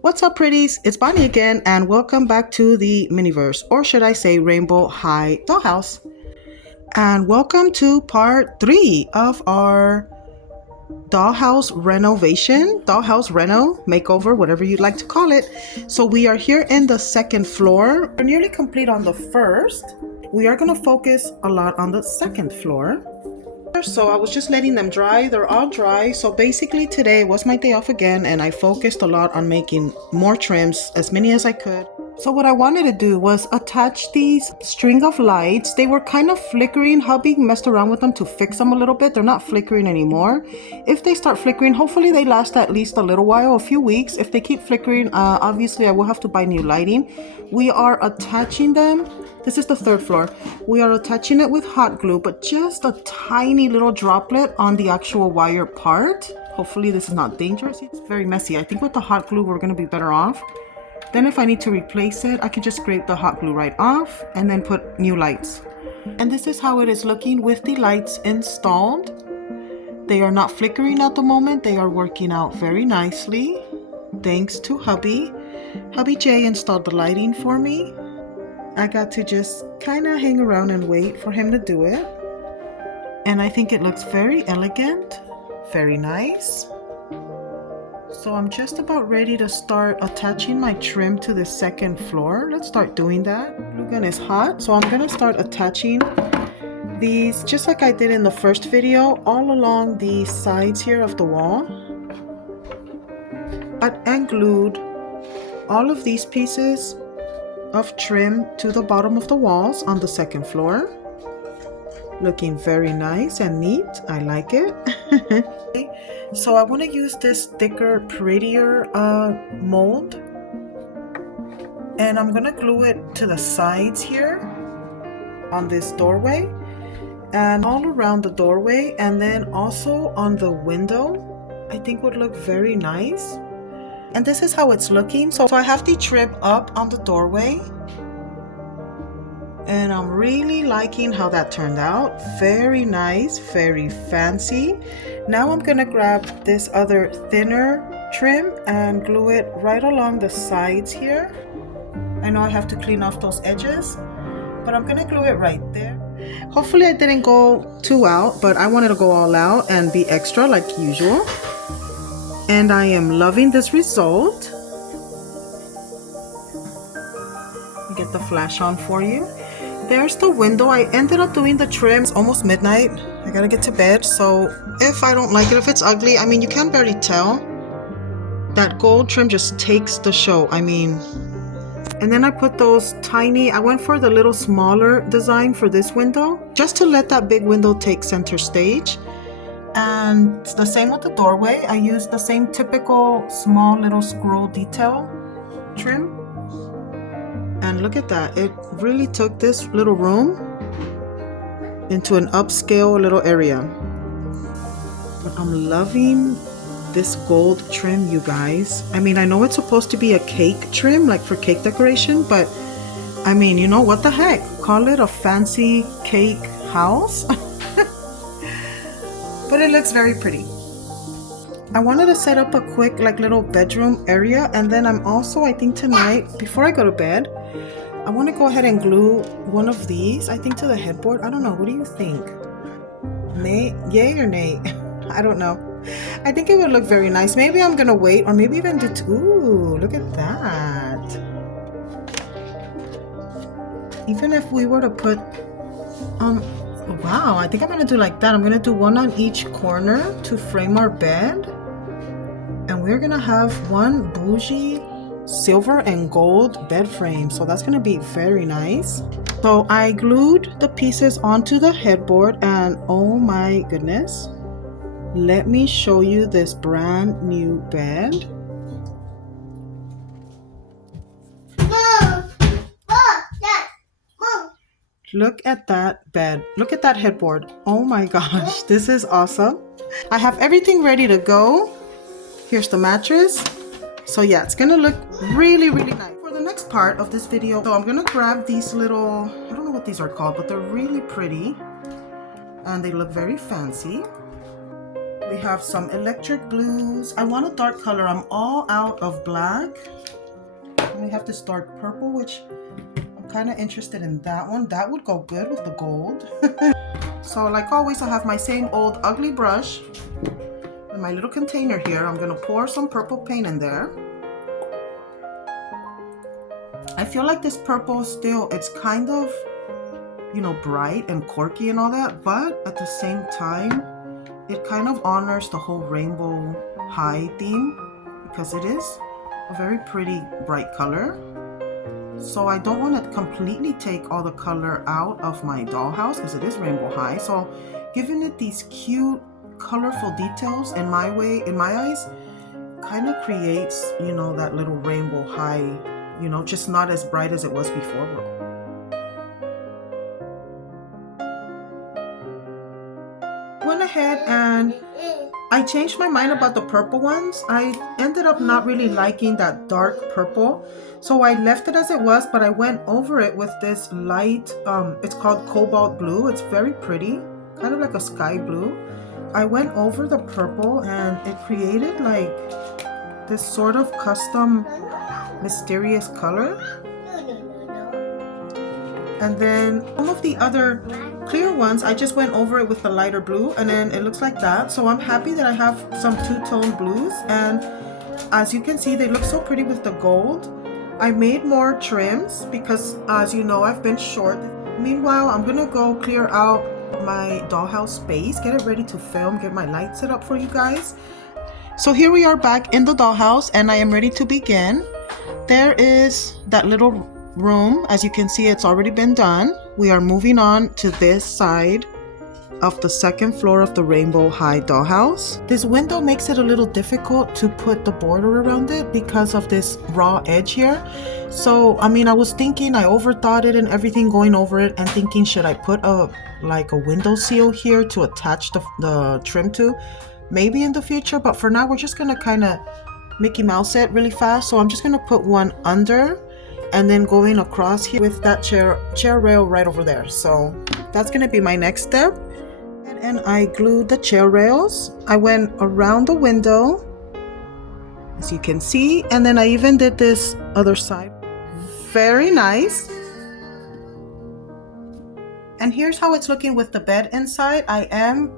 What's up, pretties? It's Bonnie again, and welcome back to the miniverse, or should I say Rainbow High Dollhouse. And welcome to part 3 of our dollhouse renovation, dollhouse reno, makeover, whatever you'd like to call it. So we are here in the second floor. We're nearly complete on the first. We are going to focus a lot on the second floor. So I was just letting them dry. They're all dry. So basically today was my day off again, and I focused a lot on making more trims, as many as I could. So what I wanted to do was attach these string of lights. They were kind of flickering. Hubby messed around with them to fix them a little bit. They're not flickering anymore. If they start flickering, hopefully they last at least a little while, a few weeks. If they keep flickering, obviously I will have to buy new lighting. We are attaching them. This is the third floor. We are attaching it with hot glue, but just a tiny little droplet on the actual wire part. Hopefully this is not dangerous. It's very messy. I think with the hot glue, we're going to be better off. Then if I need to replace it, I can just scrape the hot glue right off and then put new lights. And this is how it is looking with the lights installed. They are not flickering at the moment. They are working out very nicely. Thanks to hubby. Hubby J installed the lighting for me. I got to just kind of hang around and wait for him to do it. And I think it looks very elegant, very nice. So I'm just about ready to start attaching my trim to the second floor. Let's start doing that. Glue gun is hot, so I'm gonna start attaching these just like I did in the first video, all along the sides here of the wall. And glued all of these pieces of trim to the bottom of the walls on the second floor. Looking very nice and neat. I like it. So I want to use this thicker, prettier mold, and I'm gonna glue it to the sides here on this doorway and all around the doorway, and then also on the window. I think would look very nice. And this is how it's looking. So I have the trim up on the doorway, and I'm really liking how that turned out. Very nice, very fancy. Now I'm gonna grab this other thinner trim and glue it right along the sides here. I know I have to clean off those edges, but I'm gonna glue it right there. Hopefully I didn't go too out, but I wanted to go all out and be extra like usual. And I am loving this result. Get the flash on for you. There's the window. I ended up doing the trim. It's almost midnight. I gotta get to bed. So if I don't like it, if it's ugly, I mean, you can't barely tell. That gold trim just takes the show. I mean, and then I put those tiny, I went for the little smaller design for this window, just to let that big window take center stage. And it's the same with the doorway. I used the same typical small little scroll detail trim. And look at that. It really took this little room into an upscale little area. But I'm loving this gold trim, you guys. I mean, I know it's supposed to be a cake trim, like for cake decoration, but I mean, you know, what the heck? Call it a fancy cake house. But it looks very pretty. I wanted to set up a quick like little bedroom area, and then I'm also, I think tonight, before I go to bed, I want to go ahead and glue one of these, I think, to the headboard. I don't know. What do you think? Nay? Yay or nay? I don't know. I think it would look very nice. Maybe I'm going to wait, or maybe even do two. Ooh, look at that. Even if we were to put, wow, I think I'm going to do like that. I'm going to do one on each corner to frame our bed. And we're going to have one bougie silver and gold bed frame. So that's going to be very nice. So I glued the pieces onto the headboard, and oh my goodness. Let me show you this brand new bed. Look at that bed. Look at that headboard. Oh my gosh, this is awesome. I have everything ready to go. Here's the mattress. So yeah, it's gonna look really, really nice. For the next part of this video, so I'm gonna grab these little, I don't know what these are called, but they're really pretty. And they look very fancy. We have some electric blues. I want a dark color. I'm all out of black. And we have this dark purple, which I'm kind of interested in that one. That would go good with the gold. So like always, I have my same old ugly brush in my little container here. I'm gonna pour some purple paint in there. I feel like this purple still, it's kind of, you know, bright and quirky and all that, but at the same time, it kind of honors the whole Rainbow High theme because it is a very pretty bright color. So I don't want to completely take all the color out of my dollhouse because it is Rainbow High. So giving it these cute, colorful details in my eyes, kind of creates, you know, that little Rainbow High, you know, just not as bright as it was before. Went ahead and I changed my mind about the purple ones. I ended up not really liking that dark purple, so I left it as it was, but I went over it with this light, it's called cobalt blue. It's very pretty, kind of like a sky blue. I went over the purple and it created like this sort of custom mysterious color. And then some of the other clear ones, I just went over it with the lighter blue and then it looks like that. So I'm happy that I have some two-tone blues, and as you can see, they look so pretty with the gold. I made more trims because, as you know, I've been short. Meanwhile, I'm gonna go clear out my dollhouse space, get it ready to film, get my light set up for you guys. So here we are back in the dollhouse and I am ready to begin. There is that little room. As you can see, it's already been done. We are moving on to this side of the second floor of the Rainbow High Dollhouse. This window makes it a little difficult to put the border around it because of this raw edge here. So I mean, I was thinking, I overthought it and everything, going over it and thinking, should I put a window seal here to attach the trim to? Maybe in the future, but for now we're just gonna kind of Mickey Mouse it really fast. So I'm just gonna put one under and then going across here with that chair rail right over there. So that's gonna be my next step. And I glued the chair rails. I went around the window, as you can see, and then I even did this other side. Very nice. And here's how it's looking with the bed inside. I am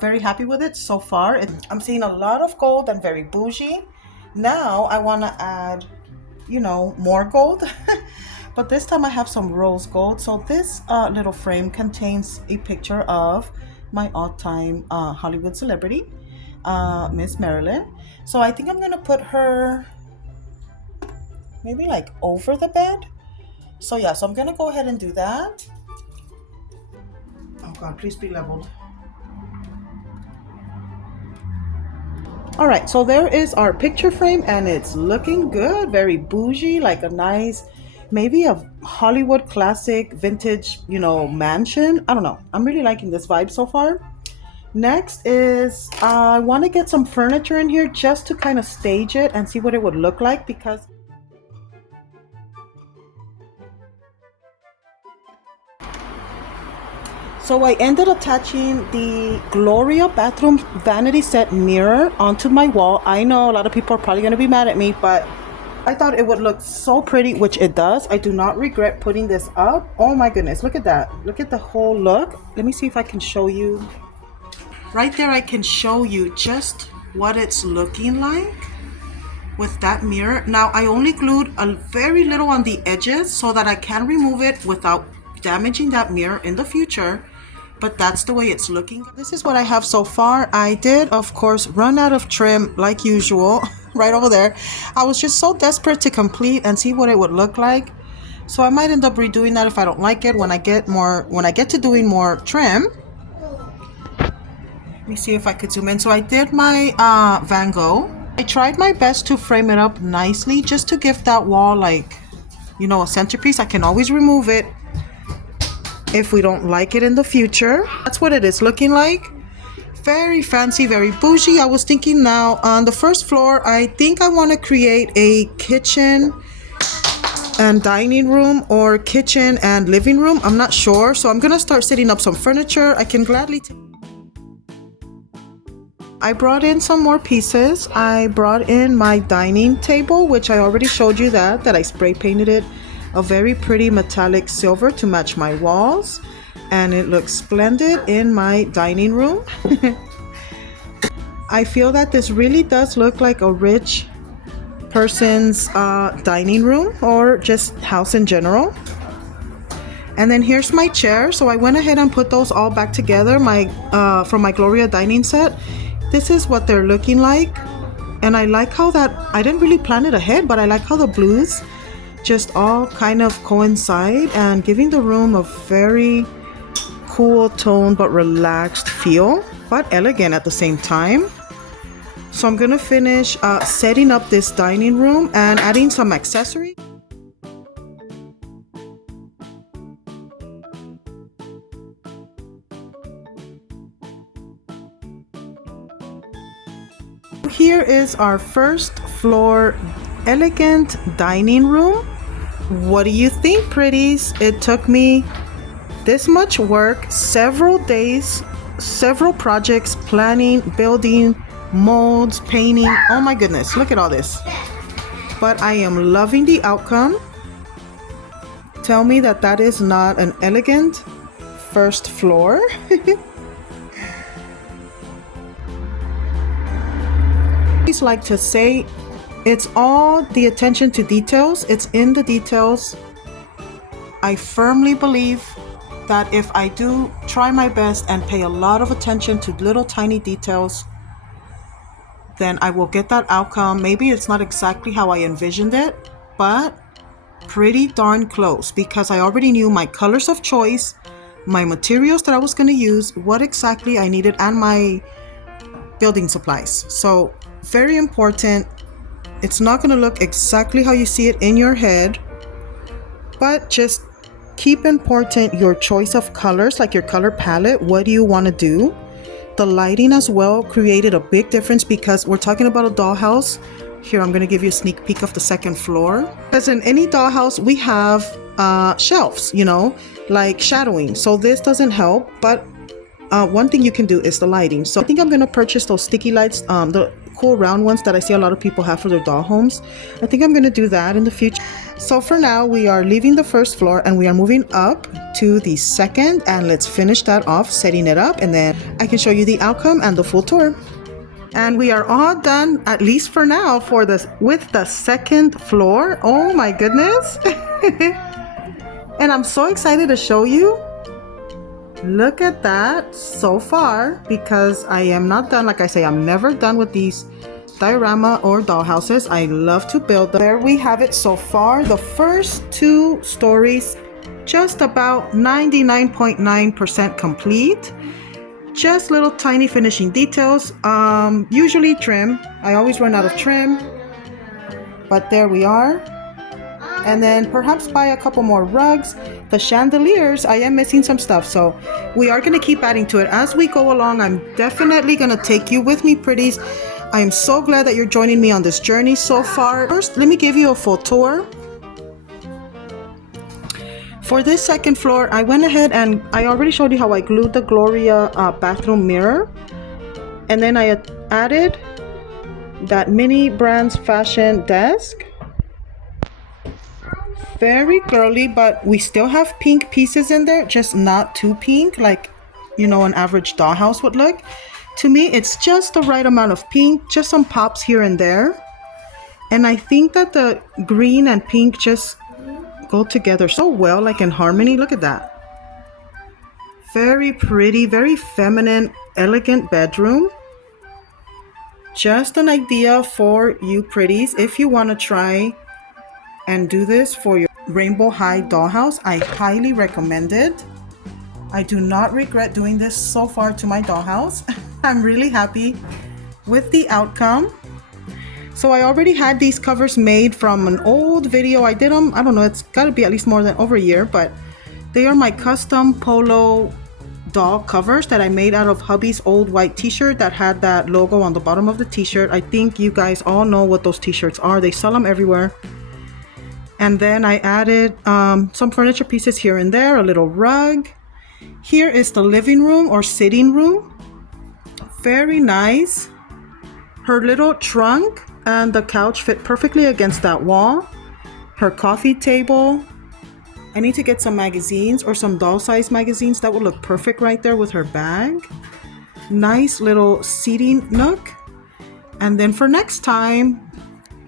very happy with it so far. I'm seeing a lot of gold and very bougie. Now I want to add, you know, more gold. But this time I have some rose gold. So this little frame contains a picture of my all-time Hollywood celebrity, Miss Marilyn. So I think I'm gonna put her maybe like over the bed. So yeah, so I'm gonna go ahead and do that. Oh God, please be leveled. All right, so there is our picture frame and it's looking good, very bougie, like a nice, maybe a Hollywood classic vintage, you know, mansion. I don't know. I'm really liking this vibe so far. Next is I want to get some furniture in here just to kind of stage it and see what it would look like, because so I ended attaching the Gloria bathroom vanity set mirror onto my wall. I know a lot of people are probably going to be mad at me, but I thought it would look so pretty, which it does. I do not regret putting this up. Oh my goodness, look at that. Look at the whole look. Let me see if I can show you. Right there, I can show you just what it's looking like with that mirror. Now, I only glued a very little on the edges so that I can remove it without damaging that mirror in the future. But that's the way it's looking. This is what I have so far. I did, of course, run out of trim like usual. Right over there. I was just so desperate to complete and see what it would look like. So I might end up redoing that if I don't like it when I get to doing more trim. Let me see if I could zoom in. So I did my Van Gogh. I tried my best to frame it up nicely just to give that wall, like, you know, a centerpiece. I can always remove it if we don't like it in the future. That's what it is looking like. Very fancy, very bougie. I was thinking now on the first floor, I think I want to create a kitchen and dining room or kitchen and living room. I'm not sure. So I'm going to start setting up some furniture. I can gladly I brought in some more pieces. I brought in my dining table, which I already showed you that I spray painted it a very pretty metallic silver to match my walls, and it looks splendid in my dining room. I feel that this really does look like a rich person's dining room or just house in general. And then here's my chair. So I went ahead and put those all back together from my Gloria dining set. This is what they're looking like. And I like how that, I didn't really plan it ahead, but I like how the blues just all kind of coincide and giving the room a very cool tone but relaxed feel, but elegant at the same time. So I'm gonna finish setting up this dining room and adding some accessories. Here is our first floor elegant dining room. What do you think, pretties? It took me this much work, several days, several projects, planning, building, molds, painting. Oh my goodness, look at all this. But I am loving the outcome. Tell me that that is not an elegant first floor. I like to say it's all the attention to details. It's in the details. I firmly believe that if I do try my best and pay a lot of attention to little tiny details, then I will get that outcome. Maybe it's not exactly how I envisioned it, but pretty darn close, because I already knew my colors of choice, my materials that I was going to use, what exactly I needed, and my building supplies. So very important. It's not going to look exactly how you see it in your head, but just keep important your choice of colors, like your color palette. What do you want to do? The lighting as well created a big difference, because we're talking about a dollhouse. Here, I'm going to give you a sneak peek of the second floor. As in any dollhouse, we have shelves, you know, like shadowing. So this doesn't help, but one thing you can do is the lighting. So I think I'm going to purchase those sticky lights, the cool round ones that I see a lot of people have for their doll homes. I think I'm going to do that in the future. So for now, we are leaving the first floor and we are moving up to the second, and let's finish that off, setting it up, and then I can show you the outcome and the full tour. And we are all done, at least for now, with the second floor. Oh my goodness. And I'm so excited to show you. Look at that so far, because I am not done. Like I say, I'm never done with these diorama or dollhouses. I love to build them. There we have it so far. The first 2 stories, just about 99.9% complete. Just little tiny finishing details. Usually trim. I always run out of trim, but there we are. And then perhaps buy a couple more rugs. The chandeliers, I am missing some stuff, so we are going to keep adding to it as we go along. I'm definitely going to take you with me, pretties. I am so glad that you're joining me on this journey so far. First, let me give you a full tour. For this second floor, I went ahead and I already showed you how I glued the Gloria bathroom mirror. And then I added that Mini Brands fashion desk. Very girly, but we still have pink pieces in there, just not too pink like, you know, an average dollhouse would look. To me, it's just the right amount of pink, just some pops here and there. And I think that the green and pink just go together so well, like in harmony. Look at that. Very pretty, very feminine, elegant bedroom. Just an idea for you pretties if you want to try and do this for your Rainbow High Dollhouse. I highly recommend it. I do not regret doing this so far to my dollhouse. I'm really happy with the outcome. So I already had these covers made from an old video. I did them, I don't know, it's got to be at least more than over a year, but they are my custom polo doll covers that I made out of hubby's old white t-shirt that had that logo on the bottom of the t-shirt. I think you guys all know what those t-shirts are. They sell them everywhere. And then I added some furniture pieces here and there, a little rug. Here is the living room or sitting room. Very nice. Her little trunk and the couch fit perfectly against that wall. Her coffee table. I need to get some magazines or some doll-sized magazines. That would look perfect right there with her bag. Nice little seating nook. And then for next time,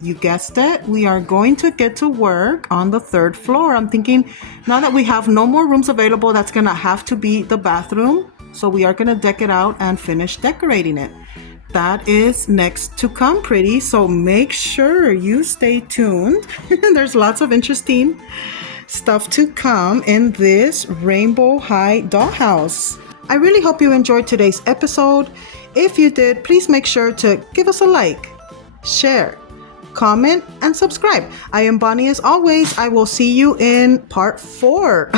you guessed it, we are going to get to work on the 3rd floor. I'm thinking now that we have no more rooms available, that's gonna have to be the bathroom. So we are gonna deck it out and finish decorating it. That is next to come, pretty. So make sure you stay tuned. There's lots of interesting stuff to come in this Rainbow High Dollhouse. I really hope you enjoyed today's episode. If you did, please make sure to give us a like, share, comment, and subscribe. I am Bonnie as always. I will see you in part 4.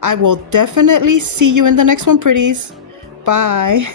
I will definitely see you in the next one, pretties. Bye.